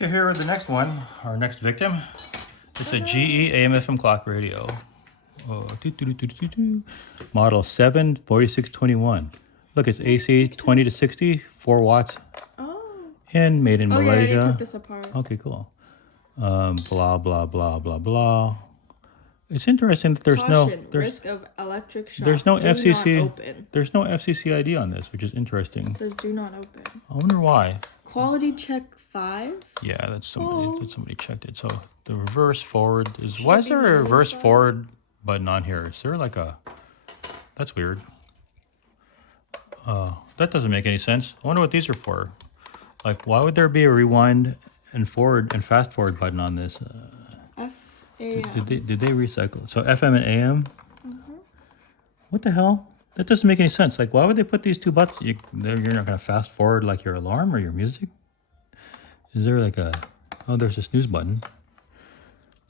Okay, here the next one, our next victim. It's a GE AM/FM clock radio. Model 74621. Look, it's AC 20 to 60, 4 watts. Oh. And made in Malaysia. Yeah, I already took this apart. Okay, cool. Blah, blah, blah, blah, blah. It's interesting that there's risk of electric shock. There's no do FCC. Not open. There's no FCC ID on this, which is interesting. It says do not open. I wonder why. Quality check 5. Yeah, that's somebody checked it. So the reverse forward is. Why is there a reverse forward button on here? Is there like a? That's weird. That doesn't make any sense. I wonder what these are for. Like, why would there be a rewind and forward and fast forward button on this? Did they recycle? So FM and AM? Mm-hmm. What the hell? That doesn't make any sense. Like, why would they put these two buttons? You're not going to fast forward like your alarm or your music? Is there like a... Oh, there's a snooze button.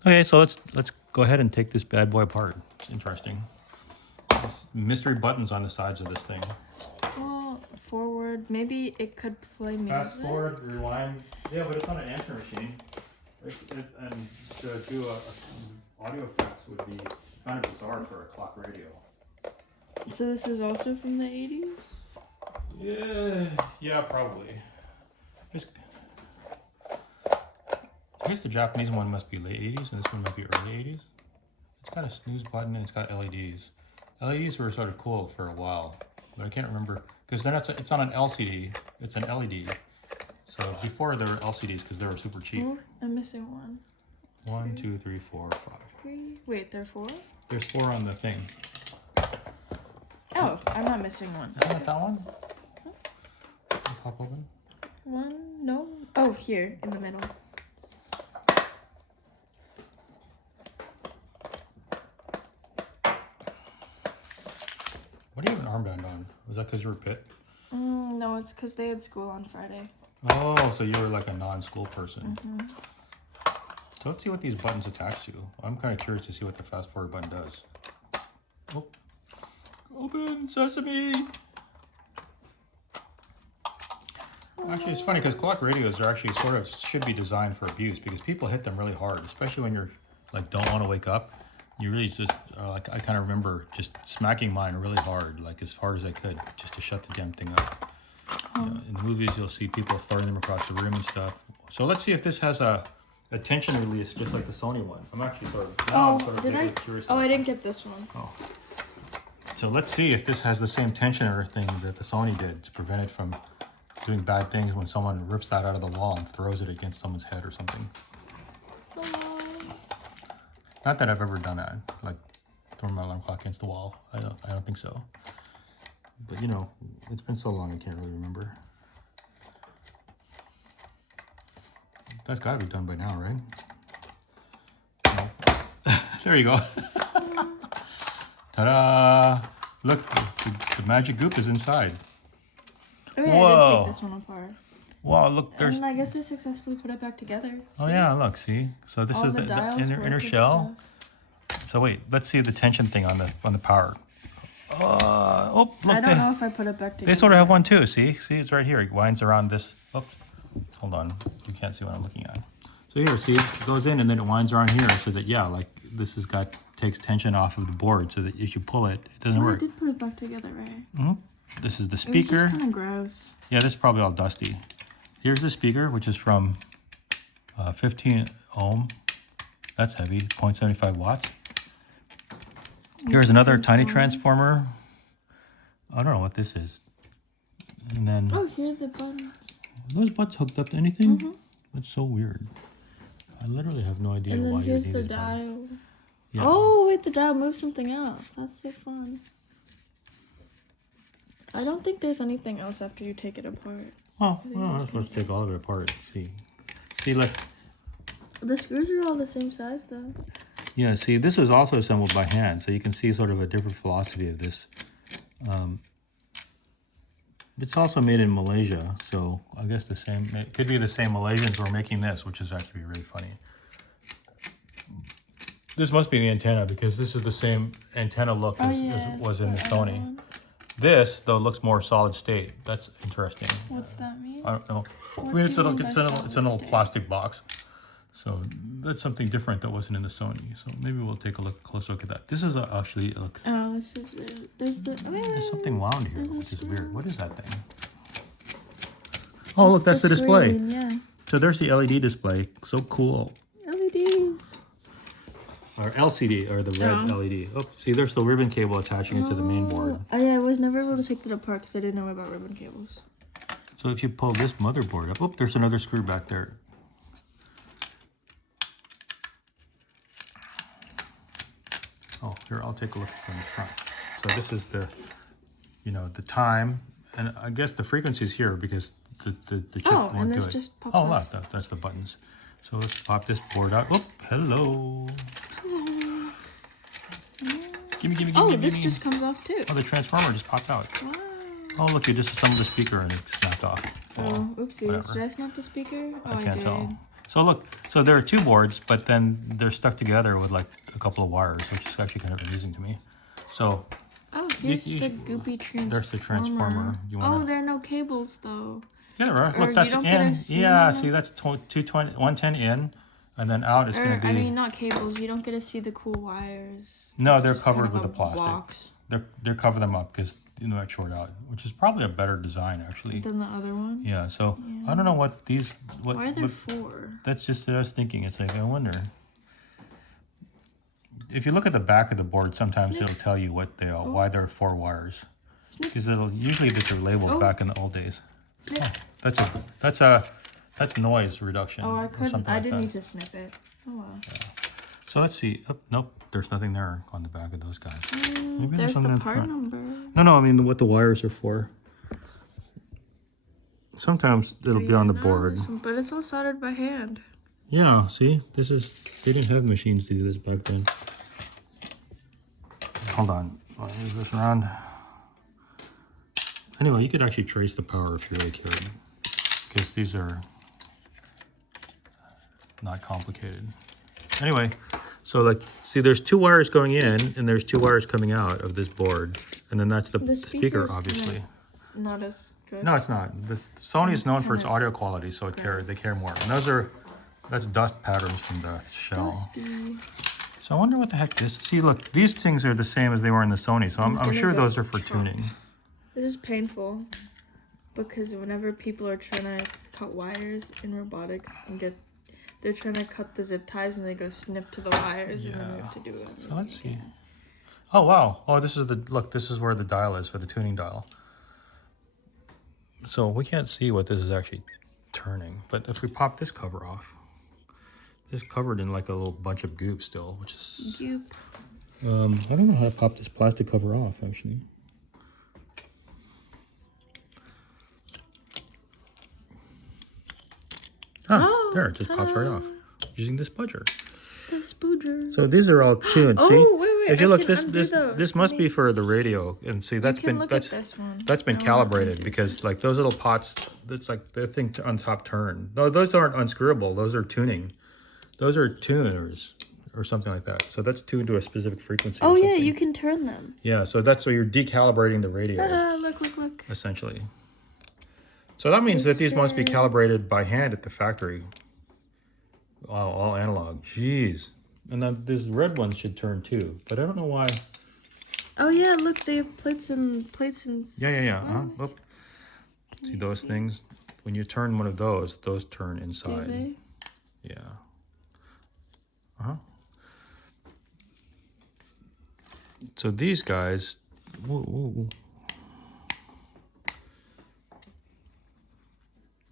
Okay, so let's go ahead and take this bad boy apart. It's interesting. There's mystery buttons on the sides of this thing. Well, forward. Maybe it could play music. Fast forward, rewind. Yeah, but it's not an answer machine. And to do audio effects would be kind of bizarre for a clock radio. So this is also from the 80s? Yeah, probably. I guess the Japanese one must be late 80s and this one might be early 80s. It's got a snooze button and it's got LEDs. LEDs were sort of cool for a while, but I can't remember because then it's on an LCD. It's an LED. So before there were LCDs because they were super cheap. Oh, I'm missing one. 1, 2, 3, 4, 5. 3. Wait, there are 4? There's 4 on the thing. Oh, I'm not missing one. Isn't it that one? Pop open. 1, no. Oh, here in the middle. What do you have an armband on? Was that because you were pit? No, it's because they had school on Friday. Oh, so you were like a non-school person. Mm-hmm. So let's see what these buttons attach to. I'm kind of curious to see what the fast forward button does. Oh. Open sesame. Actually, it's funny because clock radios are actually sort of should be designed for abuse because people hit them really hard, especially when you're like don't want to wake up. You really just like I kind of remember just smacking mine really hard, like as hard as I could, just to shut the damn thing up. You know, in the movies, you'll see people throwing them across the room and stuff. So let's see if this has a tension release, just like the Sony one. I'm actually sort of curious. Oh, I didn't get this one. Oh. So let's see if this has the same tensioner thing that the Sony did to prevent it from doing bad things when someone rips that out of the wall and throws it against someone's head or something. Not that I've ever done that, like throwing my alarm clock against the wall. I don't think so. But you know, it's been so long I can't really remember. That's got to be done by now, right? No. There you go. Ta-da! Look, the magic goop is inside. Oh yeah, I did take this one apart. Wow, look, there's... And I guess I successfully put it back together. See? Oh yeah, look, see? So this is the inner shell. So wait, let's see the tension thing on the power. Oh, look, I don't know if I put it back together. They sort of have one too, see? See, it's right here. It winds around this. Oops. Hold on. You can't see what I'm looking at. So here, see? It goes in and then it winds around here so that, yeah, like this has takes tension off of the board so that if you pull it, it doesn't work. I did put it back together, right? Mm-hmm. This is the speaker. It was just kind of gross. Yeah, this is probably all dusty. Here's the speaker, which is from 15 ohm. That's heavy, 0.75 watts. Here's another tiny transformer. I don't know what this is. And then... Oh, here are the buttons. Are those buttons hooked up to anything? Mm-hmm. That's so weird. I literally have no idea why you need this. Here's the dial. Yeah. Oh, wait, the dial moves something else. That's so fun. I don't think there's anything else after you take it apart. Oh, well, I'm supposed to take all of it apart. See, like... The screws are all the same size, though. Yeah, see, this was also assembled by hand, so you can see sort of a different philosophy of this. It's also made in Malaysia, so I guess the same... It could be the same Malaysians who are making this, which is actually really funny. This must be the antenna, because this is the same antenna look as was in the Sony. This though looks more solid state. That's interesting. What's that mean? I don't know. What I mean, do it's you an mean by it's an old solid plastic box. So that's something different that wasn't in the Sony. So maybe we'll take a closer look at that. This is actually look. Oh, this is there's the. There's something wound here, which is weird. What is that thing? Oh, Oh, look, that's the display. screen, yeah. So there's the LED display. So cool. LEDs. Or LCD, or the red LED. Oh, see, there's the ribbon cable attaching it to the main board. Oh, yeah, I was never able to take that apart because I didn't know about ribbon cables. So if you pull this motherboard up, oh, there's another screw back there. Oh, here, I'll take a look from the front. So this is the, you know, the time, and I guess the frequency is here because the chip won't and do this it. just pops Oh, off. look, that's the buttons. So let's pop this board out. Oh, hello. Gimme, gimme, gimme, Oh, gimme, this gimme. just comes off too. Oh, the transformer just popped out. Wow. Oh, look, you just assembled the speaker and it snapped off. Oh, oopsie. whatever. Did I snap the speaker? Oh, I can't did. tell. So look, so there are two boards, but then they're stuck together with like a couple of wires, which is actually kind of amusing to me. So Oh, here's you the should- goopy transformer. there's the transformer. You wanna- Oh, there are no cables though. yeah, there are. Or Look, you that's don't get in. a- Yeah, see, that's 220, 110 in, and then out is going to be. I mean, not cables. You don't get to see the cool wires. No, It's they're just kind covered of with a the plastic. box They're cover them up because you know that short out, which is probably a better design actually. than the other one. Yeah. So Yeah. I don't know what these. What, Why are there what, 4? That's just what I was thinking. It's like I wonder. If you look at the back of the board, sometimes it'll tell you what they are, why there are 4 wires. Because it'll usually that they're labeled back in the old days. Snip. Oh, that's noise reduction. Oh, I or couldn't. something I like didn't that. need to snip it. Oh well. So let's see. Oh, nope, there's nothing there on the back of those guys. Maybe There's something the in part front. number. No, I mean what the wires are for. Sometimes it'll be on the board. But it's all soldered by hand. Yeah, see, they didn't have machines to do this back then. Hold on, I'll move this around. Anyway, you could actually trace the power if you really cared, because these are not complicated. Anyway, so like, see, there's 2 wires going in, and there's 2 wires coming out of this board, and then that's the speaker, speaker's obviously. Not as good. No, it's not. Sony is known for its audio quality, so they care more. And that's dust patterns from the shell. Dusty. So I wonder what the heck this. See, look, these things are the same as they were in the Sony, so I'm gonna sure go those are for chop. tuning. This is painful because whenever people are trying to cut wires in robotics and they're trying to cut the zip ties and they go snip to the wires and then we have to do it. So let's see. Oh wow! Oh, this is where the dial is for the tuning dial. So we can't see what this is actually turning, but if we pop this cover off, it's covered in like a little bunch of goop still, which is. Goop. I don't know how to pop this plastic cover off actually. Oh, there, it just pops right ta-da. off using this budger. The spooger. So these are all tuned. See, Oh, wait, if you I look, can undo those. this must be for the radio, and see that's been Look at this one. that's been I wanna calibrated undo because like those little pots, that's like the thing on top turn. No, those aren't unscrewable. Those are tuning. Those are tuners or something like that. So that's tuned to a specific frequency. Oh or yeah, something. you can turn them. Yeah, so that's where you're decalibrating the radio Look. essentially. So that means that these must be calibrated by hand at the factory. Wow, all analog. Jeez. And then these red ones should turn too, but I don't know why. Oh yeah, look, they have plates and. Yeah. Oh. See those things? When you turn one of those turn inside. Do they? Yeah. Uh-huh. So these guys. Whoa.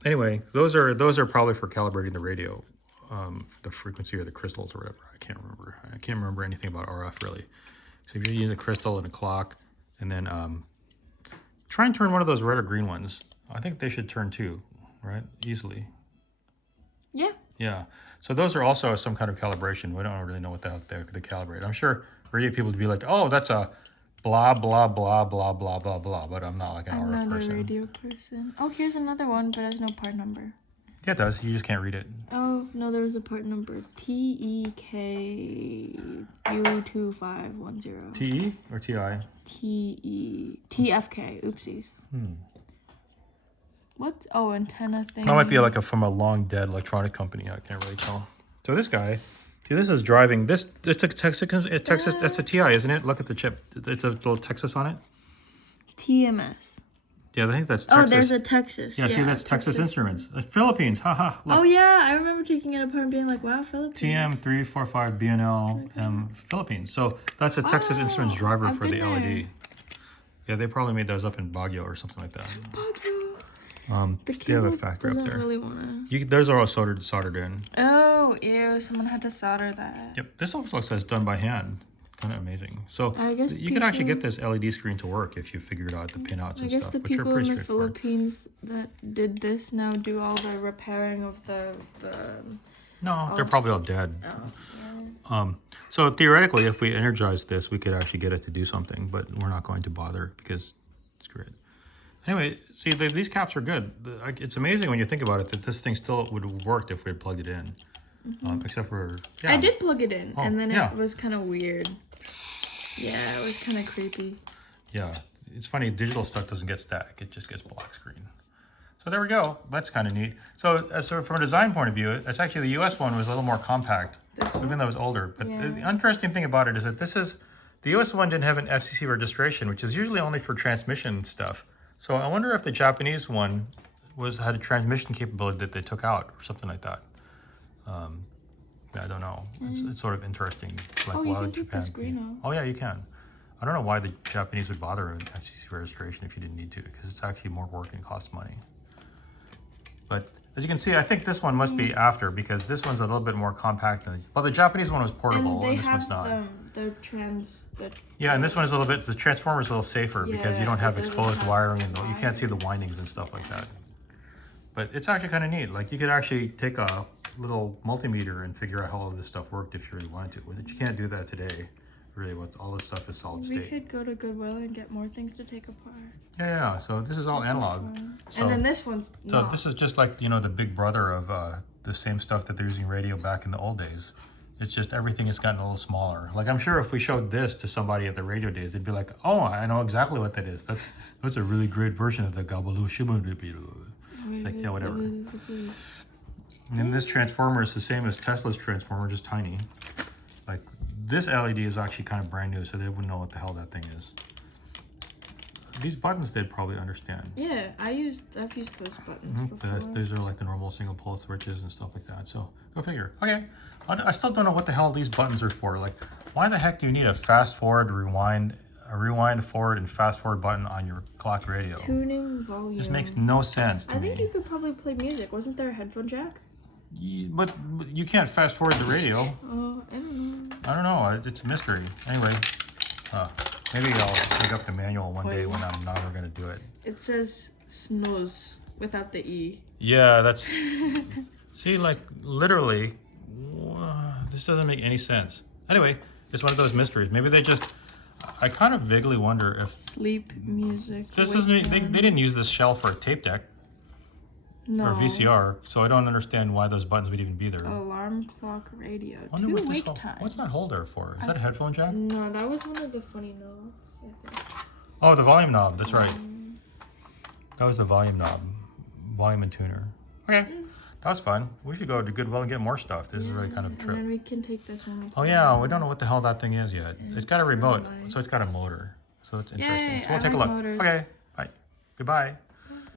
Anyway, those are probably for calibrating the radio. The frequency or the crystals or whatever. I can't remember anything about RF really. So if you're using a crystal and a clock, and then try and turn one of those red or green ones. I think they should turn too, right? Easily. Yeah. Yeah. So those are also some kind of calibration. We don't really know what the hell they calibrate. I'm sure radio people would be like, oh, that's a blah blah blah blah blah blah blah. But I'm not like an I'm RF not person. a radio person. Oh, here's another one, but has no part number. Yeah, it does. You just can't read it. Oh, Oh, no, there was a part number. TEKU2510. TE or TI? TFK. Oopsies. What? Oh, antenna thing. That might be like from a long dead electronic company. I can't really tell. So this guy, see, this is driving. It's a Texas. That's a TI, isn't it? Look at the chip. It's a little Texas on it. TMS. Yeah, I think that's Texas. Oh, there's a Texas. Yeah, see, that's Texas Instruments. Philippines, haha. Oh, yeah, I remember taking it apart and being like, wow, Philippines. TM345 BNL Philippines. So that's a Texas Instruments driver for the LED. Yeah, they probably made those up in Baguio or something like that. Baguio. They have a factory up there. Really wanna... Those are all soldered in. Oh, ew, someone had to solder that. Yep, this almost looks like it's done by hand. Kind of amazing. So I guess you could actually get this LED screen to work if you figured out the pinouts and stuff. I guess the people in the Philippines that did this now do all the repairing of the No, they're probably all dead. Oh, yeah. So theoretically, if we energize this, we could actually get it to do something, but we're not going to bother because screw it. Anyway, see, these caps are good. It's amazing when you think about it that this thing still would have worked if we had plugged it in. Except for... Yeah. I did plug it in, and then it was kind of weird. Yeah, it was kind of creepy. Yeah, it's funny. Digital stuff doesn't get static. It just gets black screen. So there we go. That's kind of neat. So from a design point of view, it's actually the US one was a little more compact, even though it was older. But the interesting thing about it is that the US one didn't have an FCC registration, which is usually only for transmission stuff. So I wonder if the Japanese one had a transmission capability that they took out or something like that. I don't know. It's sort of interesting. Like, why would Japan? Oh yeah, you can. I don't know why the Japanese would bother an FCC registration if you didn't need to, because it's actually more work and costs money. But as you can see, I think this one must be after, because this one's a little bit more compact. Well, the Japanese one was portable, and this one's not. Yeah, and this one is a little bit. The transformer is a little safer because you don't have exposed wiring and you can't see the windings and stuff like that. But it's actually kind of neat. Like, you could actually take a little multimeter and figure out how all of this stuff worked if you really wanted to. But you can't do that today. Really, all this stuff is solid state. We could go to Goodwill and get more things to take apart. Yeah. So this is all analog. So, and then this one's not. This is just like, you know, the big brother of the same stuff that they're using radio back in the old days. It's just everything has gotten a little smaller. Like, I'm sure if we showed this to somebody at the radio days, they'd be like, "Oh, I know exactly what that is. That's a really great version of the Gabalu Shimurubiru." It's like, yeah, whatever. And then this transformer is the same as Tesla's transformer, just tiny. Like, this LED is actually kind of brand new, so they wouldn't know what the hell that thing is. These buttons they'd probably understand. Yeah, I've used those buttons before. But these are like the normal single pole switches and stuff like that. So go figure. Okay, I still don't know what the hell these buttons are for. Like, why the heck do you need a fast forward, rewind, forward, and fast forward button on your clock radio? Tuning volume. This makes no sense to me. I think you could probably play music. Wasn't there a headphone jack? But you can't fast forward the radio. Oh, I don't know. I don't know. It's a mystery. Anyway, maybe I'll pick up the manual one day when I'm not going to do it. It says snooze without the E. Yeah, that's... See, like, literally, this doesn't make any sense. Anyway, it's one of those mysteries. Maybe they just... I kind of vaguely wonder if... Sleep music. This isn't... They didn't use this shell for a tape deck. No. Or VCR, so I don't understand why those buttons would even be there. Alarm clock radio. What's that holder for? Is that a headphone jack? No, that was one of the funny knobs, I think. Oh, the volume knob. That's right. That was the volume knob. Volume and tuner. Okay. That was fun. We should go to Goodwill and get more stuff. This is really kind of a trip. And then we can take this one. Oh yeah, we don't know what the hell that thing is yet. It's got a remote, so it's got a motor. So it's interesting. So we'll take a look. Okay. Bye. Goodbye.